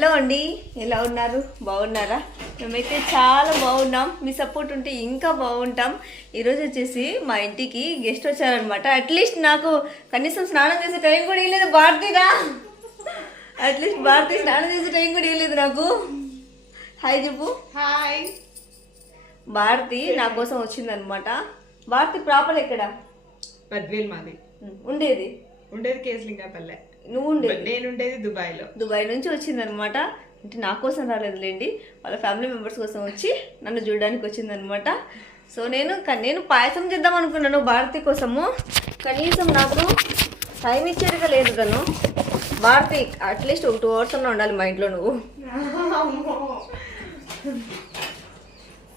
Hello అండి ఎలా ఉన్నారు? బాగున్నారా? మేమైతే చాలా బాగున్నాం. మీ సపోర్ట్ ఉంటే ఇంకా బాగుంటాం. ఈరోజు వచ్చేసి మా ఇంటికి గెస్ట్ వచ్చారనమాట అట్లీస్ట్ నాకు కనీసం స్నానం చేసే టైం కూడా ఇవ్వలేదు భారతీరా అట్లీస్ట్ భారతి స్నానం చేసే టైం కూడా ఇవ్వలేదు నాకు. హాయ్ చెప్పు హాయ్ భారతి నా కోసం వచ్చిందనమాట భారతి ప్రాపర్ ఎక్కడ? బద్వేల్ మాది. ఉండేది. ఉండేది కేసలింగపల్లె నువ్వు ఉండేది నేను ఉండేది దుబాయ్లో దుబాయ్ నుంచి వచ్చిందనమాట. అంటే నా కోసం రాలేదులేండి. వాళ్ళ ఫ్యామిలీ మెంబర్స్ కోసం వచ్చి నన్ను చూడడానికి వచ్చిందనమాట. సో నేను నేను పాయసం చేద్దాం అనుకున్నాను భారతి కోసము. కనీసం నాకు టైం ఇచ్చేదిగా లేదు తను. భారతి అట్లీస్ట్ ఒక టూ అవర్స్ అన్నా ఉండాలి మా ఇంట్లో నువ్వు.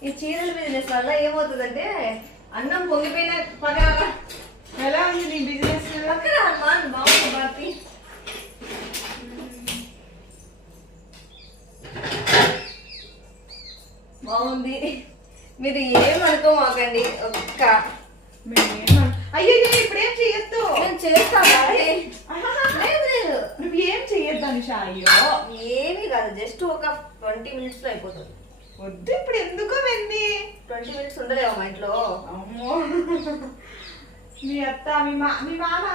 ఈ చీరల బిజినెస్ వల్ల ఏమవుతుందంటే అన్నం పొంగిపోయిన పగాల ఎలా ఉంది నీ బిజినెస్ భారతి. బాగుంది. మీరు ఏమనుకో మాకండి ఒక్క అయ్యో ఇప్పుడేం చెయ్యొద్దు. నేను చేస్తా భారతి. లేదు లేదు. నువ్వు ఏం చెయ్యొద్దు అనుషా అయ్యో. ఏమీ కాదు జస్ట్ ఒక ట్వంటీ మినిట్స్లో అయిపోతుంది. వద్దు ఇప్పుడు ఎందుకో వెండి ట్వంటీ మినిట్స్ ఉండలేవా మా ఇంట్లో. అమ్మో. మీ అత్త మీ మా మీ మామ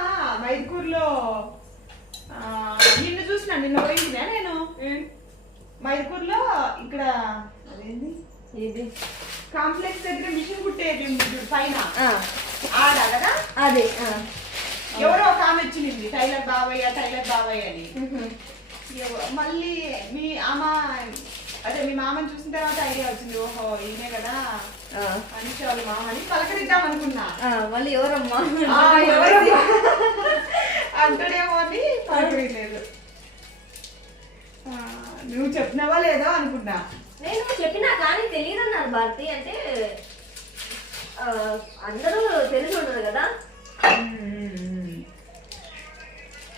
మైదుకూరులో నిన్ను చూసిన నిన్న పోయిందినా నేను? మైదుకూరులో ఇక్కడ అదేంది? ఇది కాంప్లెక్స్ దగ్గర మిషన్ కుట్టేది ఉంది పైన. ఆడ కదా? అదే. ఎవరో ఒక ఆమె వచ్చింది టైలర్ బాబాయ్ టైలర్ బాబాయ్ అని. మళ్ళీ మీ ఆమ అదే మీ మామని చూసిన తర్వాత ఐడియా వచ్చింది ఓహో ఈయనే కదా. ఆ. అనుష వాళ్ళ మామని పలకరిద్దాం అనుకున్నా. మళ్ళీ ఎవరమ్మా? అంటాడేమో అని పలకరియలేదు ఆ, నువ్వు చెప్పినావా లేదో అనుకున్నా. నేను చెప్పినా కానీ తెలియదు అన్నారు భారతి. అంటే అందరూ తెలిసి ఉండదు కదా.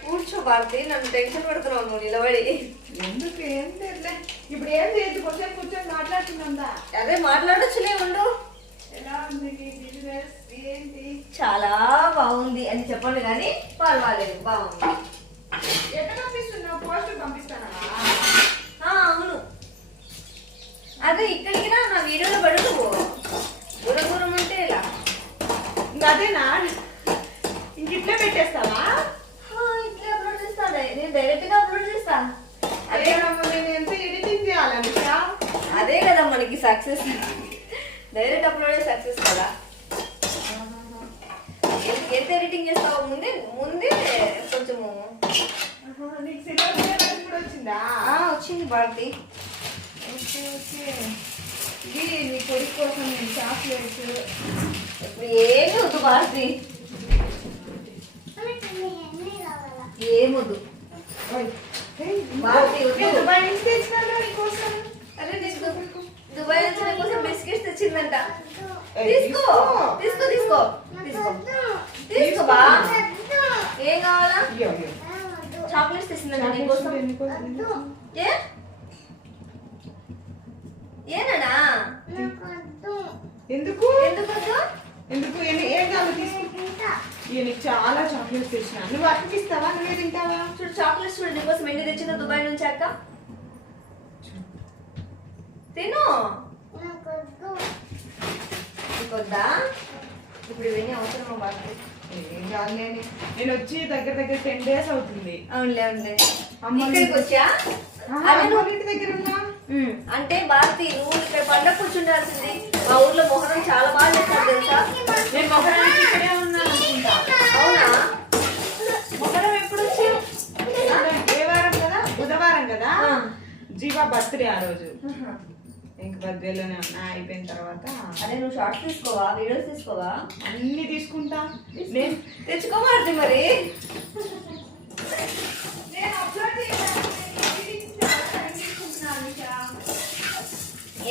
కూర్చో భారతి నన్ను టెన్షన్ పెడుతున్నావు నువ్వు నిలబడి. ఎందుకు? ఏం చేయట్లే ఇప్పుడు ఏం చేయొద్దు కొంచెం కూర్చొని మాట్లాడుతుందా అదే మాట్లాడొచ్చులే ఉండు. ఎలా ఉంది బిజినెస్? ఏంటి? చాలా బాగుంది అని చెప్పండి కానీ పర్వాలేదు బాగుంది. ఎక్కడ పంపిస్తున్నావు? పోస్ట్ పంపిస్తానా ఆ, అవును అదే ఇక్కడికి రా నా వీడియోలో పడు నువ్వు దూరం ఉంటే ఇలా. అదేనా? ఇంక ఇట్లే పెట్టేస్తావా? ఇట్లే అప్లోడ్ చేస్తాను నేను డైరెక్ట్గా అప్లోడ్ చేస్తాను అదే నేను ఎంత ఎడిటింగ్ చేయాలనుషా అదే కదా మనకి సక్సెస్ డైరెక్ట్ అప్లోడ్ సక్సెస్ కదా. ఎంత- ఎడిటింగ్ చేస్తావో ముందే ముందే కొంచెము. వచ్చిందా? వచ్చింది భారతి. Okay okay. ఇది నీ కొడుకు కోసం నేను చాక్లెట్స్ ఇప్పుడు ఏమి వద్దు భారతి. ఏమొద్దు. భారతి, వద్దు. దుబాయ్ నుంచి తెచ్చినాను నీకోసం అరే నీకు దుబాయ్ నుంచి నా కోసం బిస్కెట్స్ తెచ్చిందంట. తీసుకో తీసుకో. తీసుకో తీసుకో. తీసుకో. బా. ఏం కావాలా. చాక్లెట్స్ తెచ్చిందంట నీకోసం నీకోసం. ఏ? ఏనడా ఎందుకు? ఎందుకు? ఎందుకు? ఏ- కావాలి తీసుకో. ఇయ్య, నీకు చాలా చాక్లెట్స్ తెచ్చిన. నువ్వు అక్కకి ఇస్తావా నువ్వే తింటావా? చూడు చాక్లెట్స్ చూడు నీకోసం ఎన్ని తెచ్చిందో దుబాయ్ నుంచి అక్క. తిను. నీకొద్దా? ఇప్పుడు ఇవన్నీ అవసరమా బాగా ఏం కాదులే నేను వచ్చి దగ్గర దగ్గర టెన్ డేస్ అవుతుంది. అవునులే అవునులే. అమ్మ ఇక్కడికి వచ్చా? అంటే భారతి నువ్వు ఇక్కడ పండగ కూర్చుండాల్సింది. మా ఊర్లో మొహరం చాలా బాగా చేస్తారు తెలుసా? నేను మొహరానికి ఇక్కడే ఉన్నా అనుకుంటా అవునా? మొహరం ఎప్పుడు ఏ వారం కదా? బుధవారం కదా. జీవా బర్త్డే ఆ రోజు. ఇంక బర్త్డేలోనే ఉన్నా అయిపోయిన తర్వాత. అదే నువ్వు షార్ట్స్ తీసుకోవా? వీడియోస్ తీసుకోవా? అన్ని తీసుకుంటా. నేను తెచ్చుకో భారతి మరి. నేను అప్లోడ్ చేశాను. నేను editing చాలా time తీసుకుంటున్నాను, నిషా.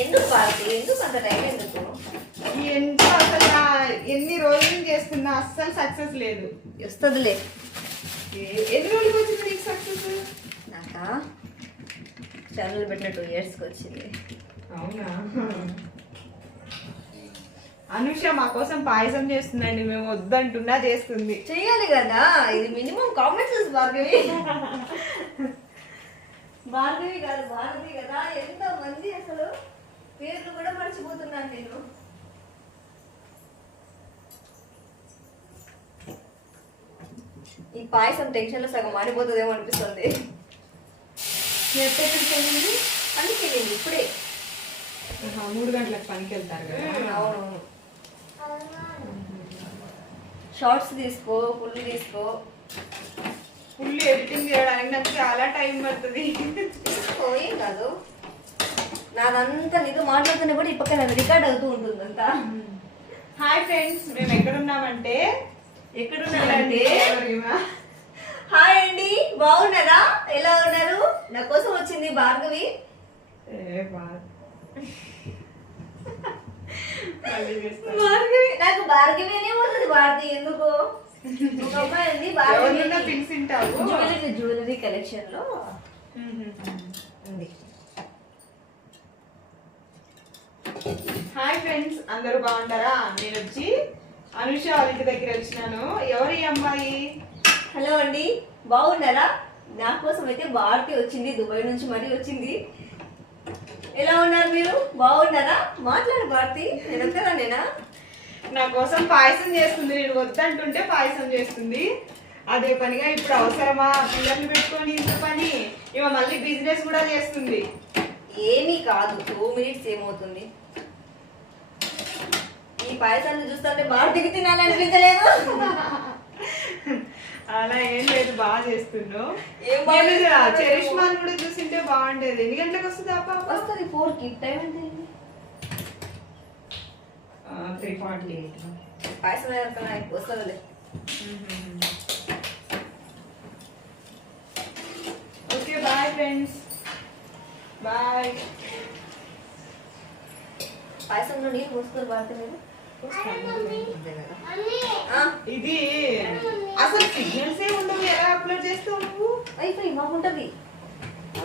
ఎందుకు భారతి ఎందుకు అంత టైం ఎందుకు? ఎంతో అసలు ఎన్ని రోజులు చేస్తున్నా అస్సలు సక్సెస్ లేదు. వస్తుందిలే. ఏ- ఎన్ని రోజులు వచ్చింది నీకు సక్సెస్ నాకా? ఛానల్ పెట్టిన టూ ఇయర్స్కి వచ్చింది. అవునా? అనుష మా కోసం పాయసం చేస్తుందండి మేము వద్దంటున్నా చేస్తుంది. చెయ్యాలి కదా ఇది మినిమం కామెంట్స్ భార్గవి. భార్గవి కాదు భారతి కదా ఎంత మంది అసలు? పేర్లు కూడా మర్చిపోతున్నాను నేను. ఈ పాయసం టెన్షన్లో సగం మారిపోతుందేమో అనిపిస్తుంది. ఎక్కడికి వెళ్ళింది? అందుకే వెళ్ళింది ఇప్పుడే. మూడు గంటలకు పనికి వెళ్తారు అవును. షార్ట్స్ తీసుకో ఫుల్ తీసుకో. ఫుల్ ఎడిటింగ్ చేయడానికి నాకు చాలా టైం పడుతుంది. ఏం కాదు. నాదంతా నీతో మాట్లాడుతున్నా కూడా ఈ పక్కన రికార్డ్ అవుతూ ఉంటుంది అంతా హాయ్ ఫ్రెండ్స్ మేము ఎక్కడున్నామంటే? ఎక్కడున్నారంటే? ఎవరిమా? హాయ్ అండి బాగున్నారా? ఎలా ఉన్నారు? నా కోసం వచ్చింది భార్గవి. భార్గవి నాకు భార్గవి అనే పోతుంది భారతి ఎందుకు? జ్యువెలరీ కలెక్షన్లో. హాయ్ ఫ్రెండ్స్ అందరూ బాగుంటారా నేను వచ్చి అనుష వాళ్ళ దగ్గర వచ్చినాను. ఎవరి అమ్మాయి? హలో అండి. బాగున్నారా? నా కోసం అయితే భారతి వచ్చింది దుబాయ్ నుంచి మరీ వచ్చింది. ఎలా ఉన్నారు మీరు? బాగున్నారా? మాట్లాడు భారతి. నేను ఒక్కదా నేనా నా కోసం పాయసం చేస్తుంది. నేను వద్దంటుంటే పాయసం చేస్తుంది. అదే పనిగా ఇప్పుడు అవసరమా? పిల్లల్ని పెట్టుకొని ఇంత పని. ఇవ మళ్ళీ బిజినెస్ కూడా చేస్తుంది. ఏమీ కాదు. టూ మినిట్స్ ఏమవుతుంది? ఈ పాయసాన్ని చూస్తుంటే భారతికి తినాలనిపించలేదు అలా ఏం లేదు బాగా చేస్తున్నావు బాగా? చరిష్మాన్ కూడా చూసింటే బాగుండేది. ఎన్ని గంటలకు వస్తుంది అప్ప వస్తుంది ఫోర్కి టైం ఎంత? త్రీ ఫార్టీ ఎయిట్ పాయసం వస్తుందిలే. Okay bye friends. బాయ్. పాయసంలో నీళ్ళు కదా. ఆ, ఇది అసలు సిగ్నల్స్ ఏ ఉండవు. ఎలా అప్లోడ్ చేస్తావు నువ్వు? వైఫై మాకుంటది.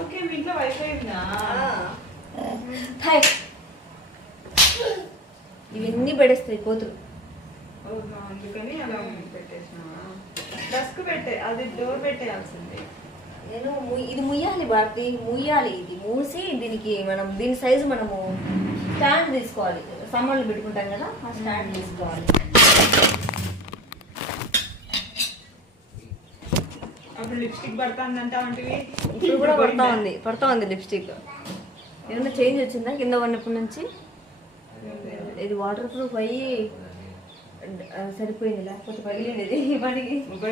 ఓకే మీ ఇంట్లో వైఫై ఉందా? ఇవన్నీ పడేస్తాయి కోతులు ఓహో, అందుకని అలా పెట్టేసినావా? డస్క్ పెట్టే అది డోర్ పెట్టేయాల్సింది. నేను ఇది ముయ్యాలి భారతి ముయ్యాలి. ఇది మూసి దీనికి మనం దీని సైజు మనము స్టాండ్ తీసుకోవాలి. సామాన్లు పెట్టుకుంటాం కదా ఆ స్టాండ్ తీసుకోవాలి. అప్పుడు లిప్స్టిక్ పడుతుందంట ఇప్పుడు కూడా పడతా ఉంది పడతా ఉంది లిప్స్టిక్. ఏమన్నా చేంజ్ వచ్చిందా కింద ఉన్నప్పటి నుంచి? ఇది వాటర్ ప్రూఫ్ అయ్యి సరిపోయింది లేకపోతే ప్రూఫ్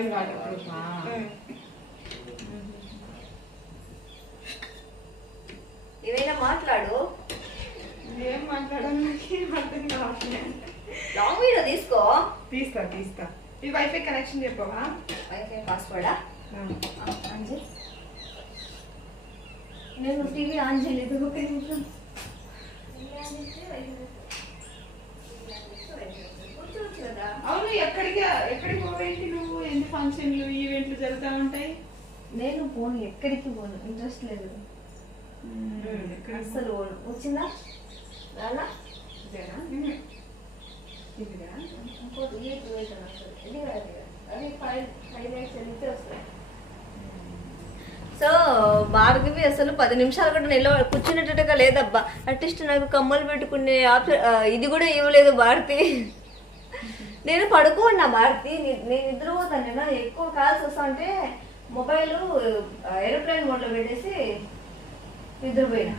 ఏమైనా మాట్లాడు. ఏం మాట్లాడాలి అర్థం కావట్లేదు లాంగ్ వీడియో తీసుకో. తీస్తా తీస్తా. ఈ వైఫై కనెక్షన్ చెప్పవా? వైఫై పాస్వర్డా చేయి నేను టీవీ ఆన్ చేయలేదు ఒక నిమిషం. అవును ఎక్కడికి ఎక్కడికి పోవేంటి నువ్వు? ఎన్ని ఫంక్షన్లు ఈవెంట్లు జరుగుతూ ఉంటాయి? నేను పోను ఎక్కడికి పోను. ఇంట్రెస్ట్ లేదు. అస్సలు పోను. వచ్చిందా? సో భార్గవి అసలు పది నిమిషాలు కూడా నిల్వ కూర్చునేటట్టుగా లేదబ్బా. అట్లీస్ట్ నాకు కమ్మలు పెట్టుకునే ఆప్షన్ ఇది కూడా ఇవ్వలేదు భారతి నేను పడుకోన్నా భారతి నేను నిద్రపోతాను. నేను ఎక్కువ కాల్స్ వస్తా అంటే మొబైల్ ఏరోప్లేన్ మోడ్లో పెట్టేసి నిద్రపోయినా.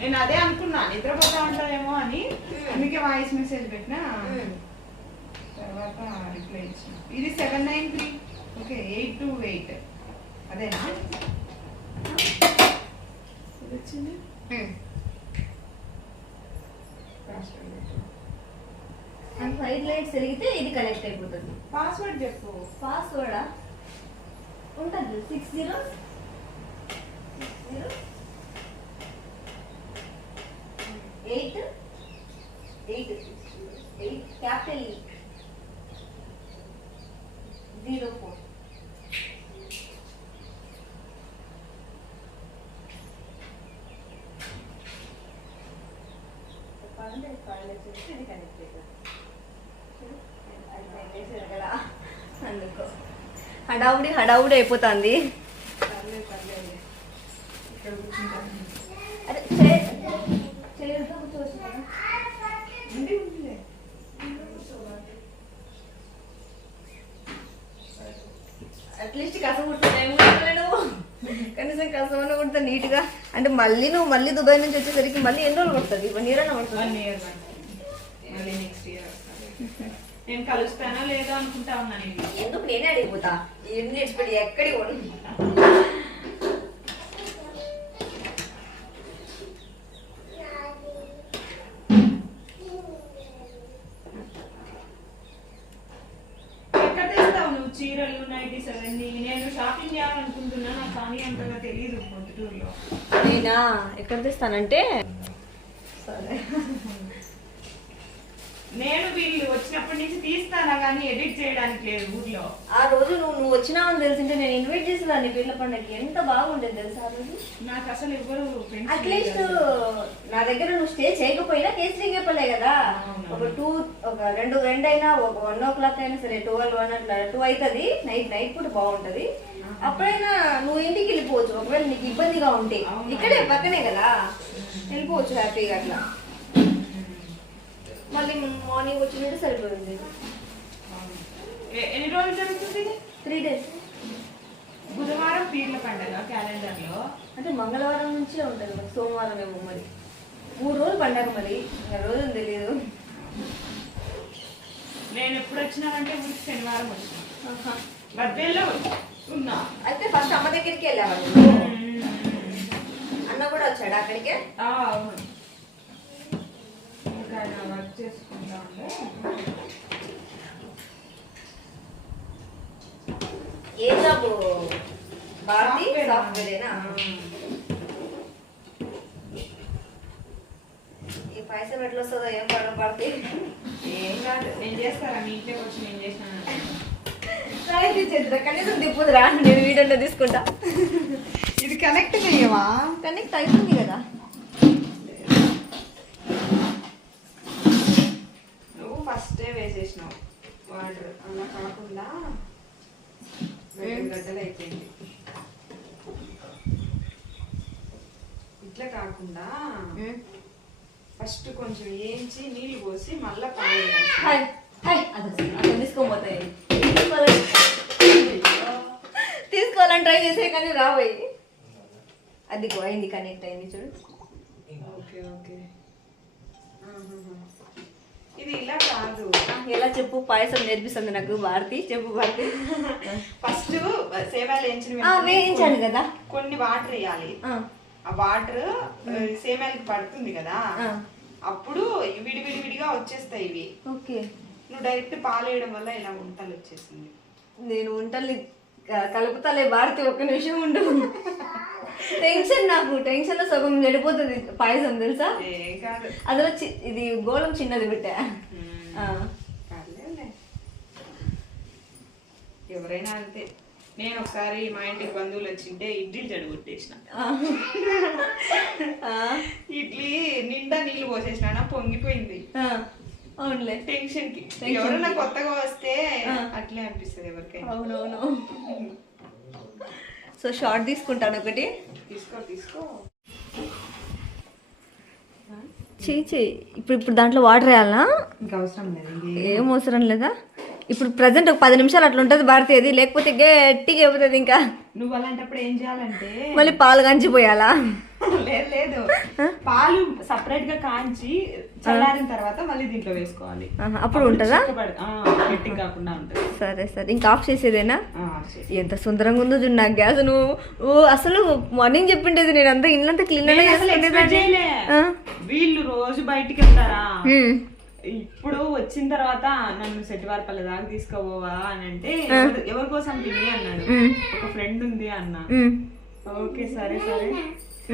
నేను అదే అనుకున్నా నిద్రపోతా ఉంటానేమో అని. అందుకే వాయిస్ మెసేజ్ పెట్టినా. తర్వాత రిప్లై ఇచ్చిన. ఇది seven nine three. Okay eight two eight. అదేనా? వచ్చింది అండ్ ఫైవ్ లైట్స్ వెలిగితే ఇది కనెక్ట్ అయిపోతుంది. పాస్వర్డ్ చెప్పు. పాస్వర్డా? ఉంటుంది. Six zero? Zero? Eight eight eight capital zero four connect అది కదా అందుకో హడావుడి హడావుడి అయిపోతుంది అరే చే- చైర్లో కూర్చోవచ్చు కదా. ఉంది ఉందిలే అట్లీస్ట్ కసం కుడుతున్నా ఏం కుట్టలేను కనీసం కసం అన్న కుడతా నీట్గా. అంటే మళ్ళీ నువ్వు మళ్ళీ దుబాయ్ నుంచి వచ్చేసరికి మళ్ళీ ఎన్ని రోజులు పడుతుంది? వన్ ఇయర్ అన్న పడుతుంది. వన్ ఇయర్ మళ్ళీ నెక్స్ట్ ఇయర్ వస్తాను. నేను కలుస్తానా లేదా అనుకుంటా ఉన్నా నేను. ఎందుకు నేనే అడిగిపోతా? ఎన్ని చేసిపెట్టి ఎక్కడికి ఎక్కడ తెస్తానంటే సరే. నేను వీళ్ళు వచ్చినప్పటి నుంచి తీస్తానా కానీ ఎడిట్ చేయడానికి లేదు ఊర్లో. ఆ రోజు నువ్వు నువ్వు వచ్చినావని తెలిసింటే నేను ఇన్వైట్ చేసేదాన్ని పిల్ల పండగకి. ఎంత బాగుండేది తెలుసా ఆ రోజు? నాకు అసలు ఎవరు friends అట్లీస్ట్ లేరు. నా దగ్గర నువ్వు స్టే చేయకపోయినా కేసరి చెప్పలే కదా. ఒక టూ ఒక రెండు రెండు అయినా ఒక వన్ ఓ క్లాక్ అయినా సరే ట్వెల్వ్ వన్ అట్లా టూ అవుతుంది నైట్ నైట్ పూట బాగుంటది. అప్పుడైనా నువ్వు ఇంటికి వెళ్ళిపోవచ్చు. ఒకవేళ నీకు ఇబ్బందిగా ఉంటే. అవును. ఇక్కడే పక్కనే కదా. వెళ్ళిపోవచ్చు హ్యాపీగా అట్లా. మళ్ళీ మార్నింగ్ వచ్చినట్టు. ఎ- ఎన్ని రోజులు జరుగుతుంది? Three days. బుధవారం పీర్ల పండగ క్యాలెండర్లో అంటే మంగళవారం నుంచే ఉంటుంది మరి సోమవారం ఏమో మరి. మూడు రోజులు పండగ మరి ఇంకా రోజులు తెలియదు. నేను ఎప్పుడు వచ్చినానంటే ఊరికి శనివారం వచ్చిన. మధ్యలో ఉన్నా. అయితే ఫస్ట్ అమ్మ దగ్గరికి వెళ్ళాము అన్న కూడా వచ్చాడు అక్కడికే? అవును. ఇంకా ఆయన వర్క్ చేసుకుంటా ఉండే ఏ జాబ్ భారతి Software. సాఫ్ట్వేరేనా ఈ పైసలు ఎట్లా వస్తుందో ఏం పడడం ఏం కాదు నేను చేస్తారా? మీ ఇంట్లోకి వచ్చి నేను చేసినాను? రాయితీ చేద్దా కనీసం తిప్పుదురా నేను వీడియోలో తీసుకుంటా. ఇది కనెక్ట్ చేయవా కనెక్ట్ అయిపోయింది కదా నువ్వు ఫస్టే వేసేసినావు వాటర్ అలా కాకుండా గడ్డలు గడ్డలు అయిపోయింది ఇట్లా కాకుండా ఫస్ట్ కొంచెం వేయించి నీళ్ళు పోసి మళ్ళా తీసుకోబోతాయి తీసుకోవాలని ట్రై చేసే కానీ రాబోయి అది అయింది కనెక్ట్ అయింది చూడు. Okay okay. ఇది ఇలా కాదు. ఎలా చెప్పు? పాయసం నేర్పిస్తుంది నాకు భారతి. చెప్పు భారతి. ఫస్ట్ సేవాలు వేయించిన వేయించాను కదా. కొన్ని వాటర్ వేయాలి. ఆ, వాటర్ సేవాలకి పడుతుంది కదా. అప్పుడు విడి విడి విడిగా వచ్చేస్తాయి ఇవి. ఓకే. నువ్వు డైరెక్ట్ పాలు వేయడం వల్ల ఇలా ఉంటలు వచ్చేసింది. నేను వంటల్ని క- కలుపుతాలే భారతి ఒక్క నిమిషం ఉండు. టెన్షన్ నాకు టెన్షన్లో సగం చెడిపోతుంది పాయసం తెలుసా? అందులో ఇది గోళం చిన్నది పెట్టా. ఎవరైనా అంతే. నేను ఒకసారి మా ఇంటికి బంధువులు వచ్చింటే ఇడ్లీ చెడగొట్టేసిన. ఇడ్లీ నిండా నీళ్ళు పోసేసిన పొంగిపోయింది. అవునులే. టెన్షన్కి Tension ఎవరైనా కి. కొత్తగా వస్తే. అట్లే అనిపిస్తుంది ఎవరికైనా. అవునవును. సో షార్ట్ తీసుకుంటాను ఒకటి. తీసుకో తీసుకో. చెయ్యి చెయ్యి ఇప్పుడు ఇప్పుడు దాంట్లో వాటర్ వేయాలనా? ఇంకా అవసరం లేదు ఏం అవసరం లేదా? ఇప్పుడు ప్రజెంట్ ఒక పది నిమిషాలు అట్లా ఉంటుంది భారతి అది లేకపోతే గట్టిగా అయిపోతుంది ఇంకా. నువ్వు అలాంటప్పుడు ఏం చేయాలంటే మళ్ళీ పాలు గంచిపోయాలా లేదు లేదు. పాలు సపరేట్గా కాంచి చల్లారిన తర్వాత మళ్ళీ దీంట్లో వేసుకోవాలి. అప్పుడు ఉంటుందా? కాకుండా సరే సరే. ఇంకా ఆఫ్ చేసేదేనా. ఎంత సుందరంగా ఉందో చూడు నాకు గ్యాస్. నువ్వు ఓ అసలు మార్నింగ్ చెప్పిండేది నేను అంతా ఇల్లంతా క్లీన్. వీళ్ళు రోజు బయటికి వెళ్తారా? ఇప్పుడు వచ్చిన తర్వాత నన్ను సెట్టివారపల్లి దాకా తీసుకోపోవా అని అంటే ఎవరు- కోసం తిని అన్నాడు. ఒక ఫ్రెండ్ ఉంది అన్న. ఓకే సరే సరే.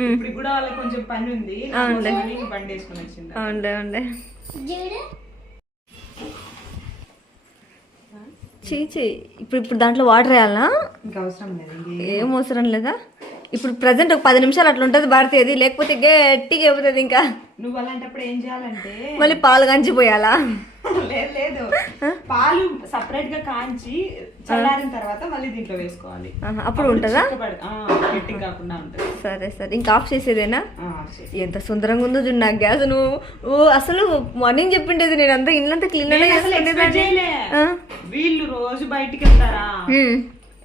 ఇప్పుడు కూడా వాళ్ళకి కొంచెం పని ఉంది. బండి వేసుకొని వచ్చింది. అవునులే అవునులే చెయ్యి చెయ్యి ఇప్పుడు ఇప్పుడు దాంట్లో వాటర్ వేయాలనా? ఇంకా అవసరం లేదు ఏం అవసరం లేదా? ఇప్పుడు ప్రజెంట్ ఒక పది నిమిషాలు అట్లా ఉంటుంది భారతి అది లేకపోతే గట్టిగా అయిపోతుంది ఇంకా. నువ్వు అలాంటప్పుడు ఏం చేయాలంటే మళ్ళీ పాలు కంచిపోయాలా? లేదు లేదు. పాలు సపరేట్గా కాంచి చల్లారిన తర్వాత మళ్ళీ దీంట్లో వేసుకోవాలి. అప్పుడు ఉంటుందా? గట్టిగా కాకుండా ఉంటుంది. సరే సరే. ఇంకా ఆఫ్ చేసేదేనా. ఎంత సుందరంగా ఉందో చూడు నాకు గ్యాస్. నువ్వు ఓ అసలు మార్నింగ్ చెప్పిండేది నేను అంతా ఇల్లంతా క్లీన్. వీళ్ళు రోజు బయటికి వెళ్తారా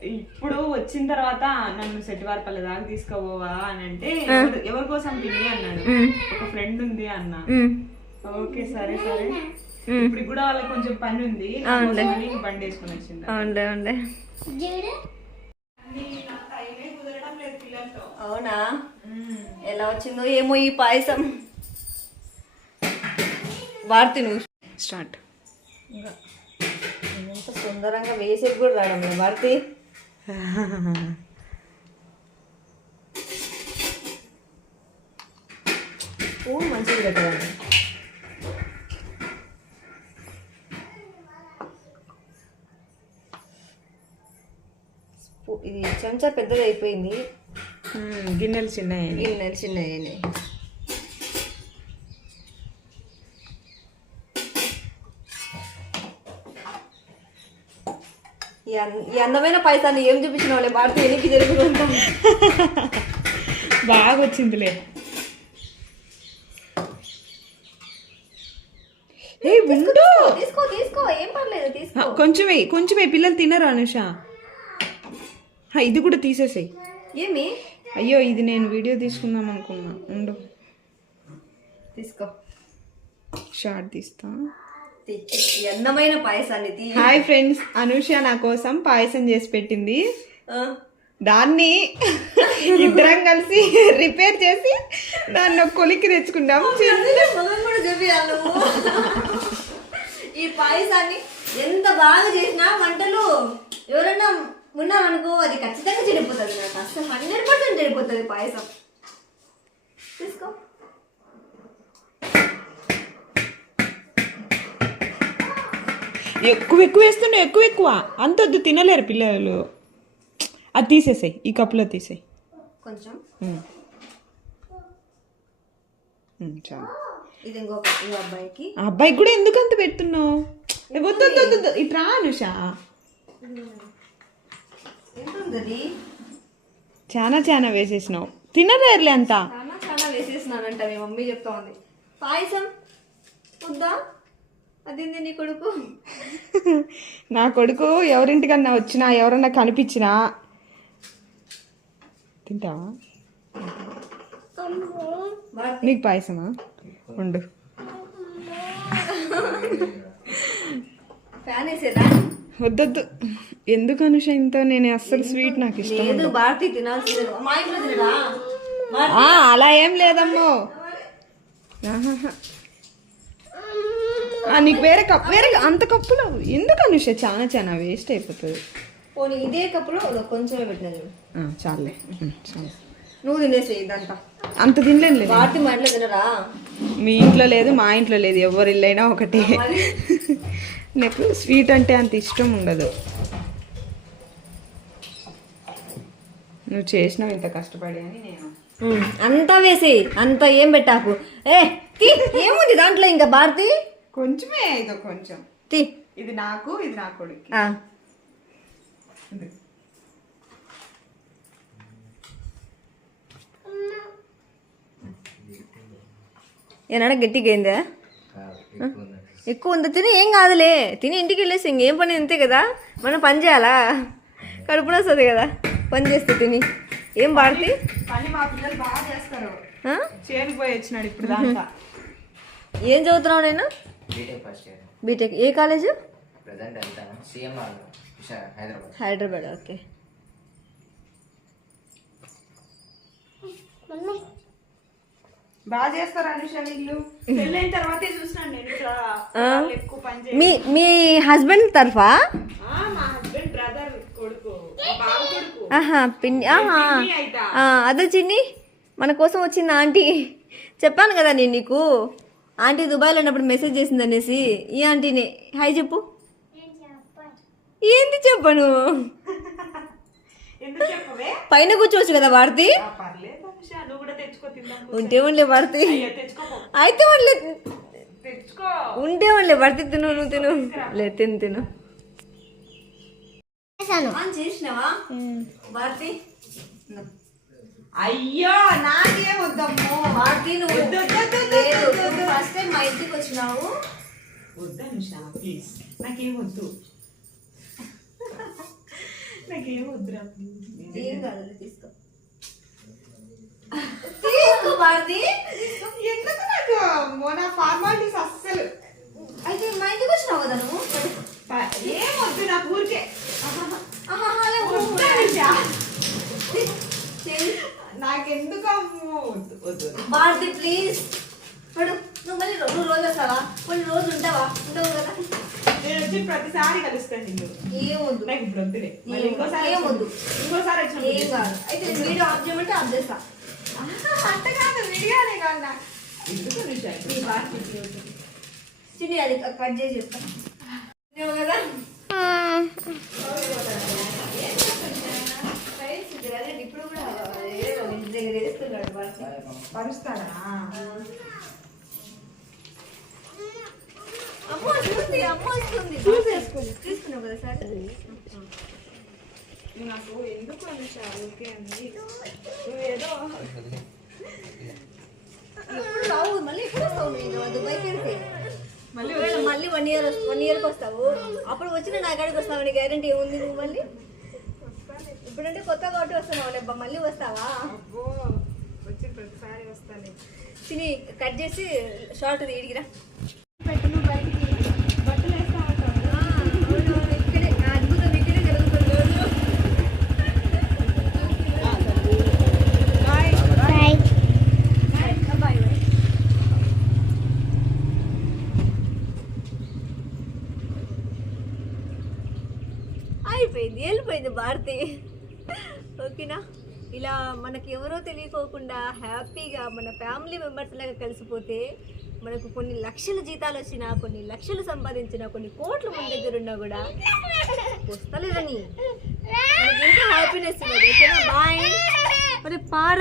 ఇప్పుడు వచ్చిన తర్వాత నన్ను సెట్టివారపల్లి దాకా తీసుకోపోవా అని అంటే ఎవరు- కోసం పిల్లి అన్నాడు. ఒక ఫ్రెండ్ ఉంది అన్న. ఓకే సరే సరే. ఇప్పుడు కూడా వాళ్ళకి కొంచెం పని ఉంది. బండి వేసుకొని వచ్చింది. అవునా? ఎలా వచ్చిందో ఏమో ఈ పాయసం. భారతి నువ్వు స్టార్ట్. ఇంకా. ఎంత సుందరంగా వేసేది కూడా రావడం భారతి స్పూన్ మంచిది స్పూ- ఇది చెంచా పెద్దది అయిపోయింది గిన్నెలు చిన్నవి గిన్నెలు చిన్నవి ఈ అందమైన పైసాన్ని ఏం చూపించిన వాళ్ళే? భారతి ఎనికి జరుగుతుంటాం బాగా వచ్చిందిలే ఏ ఉండు. తీసుకో తీసుకో ఏం పర్లేదు తీసుకో. కొంచెమే కొంచెమే పిల్లలు తినరు అనుష. ఇది కూడా తీసేసాయి. ఏమి? అయ్యో ఇది నేను వీడియో తీసుకుందాం అనుకున్నా. ఉండు. తీసుకో. షార్ట్ తీస్తా. అందమైన పాయసాన్ని హాయ్ ఫ్రెండ్స్ అనూష నా కోసం పాయసం చేసి పెట్టింది. దాన్ని ఇద్దరం కలిసి రిపేర్ చేసి దాన్ని ఒక కొలిక్కి తెచ్చుకుంటాం. ఈ పాయసాన్ని ఎంత బాగా చేసినా వంటలు ఎవరైనా ఉన్నామనుకో అది ఖచ్చితంగా చెడిపోతుంది నాకు అసలు హండ్రెడ్ పర్సెంట్ చెడిపోతుంది పాయసం. తీసుకో. ఎక్కువ ఎక్కువ వేస్తున్నావు ఎక్కువ ఎక్కువ. అంతొద్దు తినలేరు పిల్లలు. అది తీసేసాయి ఈ కప్పులో తీసేయి. కొంచెం. చాలు. ఇది ఇంకొక ఈ అబ్బాయికి. కూడా ఎందుకు అంత పెడుతున్నావు వద్దు వద్దు వద్దు, వద్దు. ఇట్రా అనుష. చాలా చాలా వేసేసినావు. తినలేరులే అంత. చాలా చాలా వేసేసినానంట మీ మమ్మీ చెప్తా ఉంది పాయసం? వద్దా? అదింది నీ కొడుకు? నా కొడుకు ఎవరింటికన్నా వచ్చినా ఎవరన్నా కనిపించినా. తింటావా? నీకు పాయసమా? ఉండు. ఫ్యాన్ వేసేదా? వద్దొద్దు. ఎందుకు అనుష ఇంత? నేను అస్సలు స్వీట్ నాకు ఇష్టం అలా ఏం లేదమ్మో. నీకు వేరే కప్ వేరే అంత కప్పులో ఎందుకు అనుష? చాలా చాలా వేస్ట్ అయిపోతుంది. పోనీ ఇదే కప్పులో కొంచెమే పెట్టినా చూడు. చాలే. నువ్వు తినేసి ఇదంతా. అంత తినలేను లేదు భారతి మా ఇంట్లో తినరా? మీ ఇంట్లో లేదు మా ఇంట్లో లేదు. ఎవరి ఇల్లైనా ఒకటే. నాకు స్వీట్ అంటే అంత ఇష్టం ఉండదు. నువ్వు చేసినావు ఇంత కష్టపడి అని నేను. అంతా వేసి అంతా ఏం పెట్టాకు? ఏ ఏముంది దాంట్లో ఇంకా భారతి? కొంచెమే ఇదో కొంచెం. తీ. ఇది నాకు ఇది నా కొడుకు. ఏనాడ గట్టిగా అయిందా ఎక్కువ ఉందా. తిని ఏం కాదులే. తిని ఇంటికి వెళ్ళేసి ఇంకేం పని అంతే కదా. మనం పని చేయాలా? కడుపున వస్తుంది కదా. పని చేస్తే తిని. ఏం భారతి పని మా పిల్లలు బాగా చేస్తారు. ఆ? చేను పోయి వచ్చినాడు ఇప్పుడు దాంట్లో ఏం చదువుతున్నావు నేను? బీటెక్ ఇయర్ బీటెక్ ఏ కాలేజ్ హైదరాబాద్. హైదరాబాద్ ఓకే. బాగా చేస్తారు అనుష వీళ్ళు పెళ్ళైన తర్వాతే చూసినాను నేను ఇట్లా ఆ? వాళ్ళు ఎక్కువ పని చేయ మీ మీ హస్బెండ్ తరఫా? ఆ, మా హస్బెండ్ బ్రదర్ కొడుకు. మా బావ కొడుకు. ఆహా పిన్ని ఆహా. పిన్ని అయితా. ఆ, అదే చిన్ని. మన కోసం వచ్చింది ఆంటీ. చెప్పాను కదా నేను నీకు. ఆంటీ దుబాయ్లో ఉన్నప్పుడు మెసేజ్ చేసింది అనేసి ఈ ఆంటీని. హాయ్ చెప్పు. ఏంటి చెప్పను? పైన కూర్చోవచ్చు కదా భారతి? ఆ, పర్లేదు అనుష నువ్వు కూడా తెచ్చుకో తిందాం ఉంటే ఉండలే భారతి. అయితే ఉండలే. తెచ్చుకో. ఉంటే ఉండలే భారతి తిను నువ్వు తిను. లే తిను తిను. చేసినావా? భారతి? అయ్యో నాకేం వద్దమ్మో. భారతి నువ్వు. ఫస్ట్ టైం మా ఇంటికి వచ్చినావు. వద్దు అనుష ప్లీజ్ నాకేం వద్దు. నాకేం వద్దురా ఏం కాదు తీసుకో. తీసుకో భారతి. ఎందుకు నాకు? మొన్న ఫార్మాలిటీస్ అస్సలు. అయితే మా ఇంటికి వచ్చినావు కదా నువ్వు? ఏం వద్దు నాకు ఊరికే. అనుష. లేదు. నాకెందుకు. భారతి ప్లీజ్ పడు నువ్వు మళ్ళీ నువ్వు రోజు వస్తావా? కొన్ని రోజు ఉంటావా? ఉండవు కదా? నేను వచ్చి ప్రతిసారి కలుస్తాను నిన్ను. నాకు ఇప్పుడు వద్దులే. ఇంకోసారి ఏం వద్దు. వచ్చినప్పుడు- ఇంకోసారి వచ్చినప్పుడు ఏం కాదు. అయితే వీడియో ఆఫ్ చేయమంటే ఆఫ్ చేస్తా. అంత కాదు విడిగానే కాదు నాకు ఎందుకు ఈ భారతి చిన్ని అది కట్ చేసి చెప్తా. నువ్వు కదా ఫ్రెండ్స్ ఇది అదే ఇప్పుడు కూడా అదే వాళ్ళ ఇంటి దగ్గర వేస్తున్నాడు భారతి పరుస్తారా అమ్మ వస్తుంది అమ్మ వస్తుంది చూసేసుకుంది తీసుకున్నావు కదా సార్ నాకు ఎందుకు ఓకే అండి నువ్వేదో ఎప్పుడు రావు మళ్ళీ ఎప్పుడు వస్తావు నేను దుబాయ్కి వెళ్తే మళ్ళీ మళ్ళీ వన్ ఇయర్ వన్ ఇయర్కి వస్తావు. అప్పుడు వచ్చిన నా కాడికి వస్తావు? అని గ్యారంటీ ఏముంది నువ్వు మళ్ళీ? ఇప్పుడంటే కొత్త కాబట్టి వస్తున్నావు లేబ్బా మళ్ళీ వస్తావా అబ్బో వచ్చి ప్రతిసారి వస్తాను తిని కట్ చేసి షార్ట్ ఇడిగిరా పెట్టు బయటికి బట్టలు వేస్తా ఇక్కడే అద్భుతం ఇక్కడే జరుగుతుంది అయిపోయింది వెళ్ళిపోయింది భారతి ఇలా మనకి ఎవరో తెలియకోకుండా హ్యాపీగా మన ఫ్యామిలీ మెంబర్స్ లాగా కలిసిపోతే మనకు కొన్ని లక్షల జీతాలు వచ్చినా కొన్ని లక్షలు సంపాదించినా కొన్ని కోట్లు మన దగ్గర ఉన్నా కూడా వస్తలేదని. మనకి ఇంకా హ్యాపీనెస్ బాయ్ మరి పార.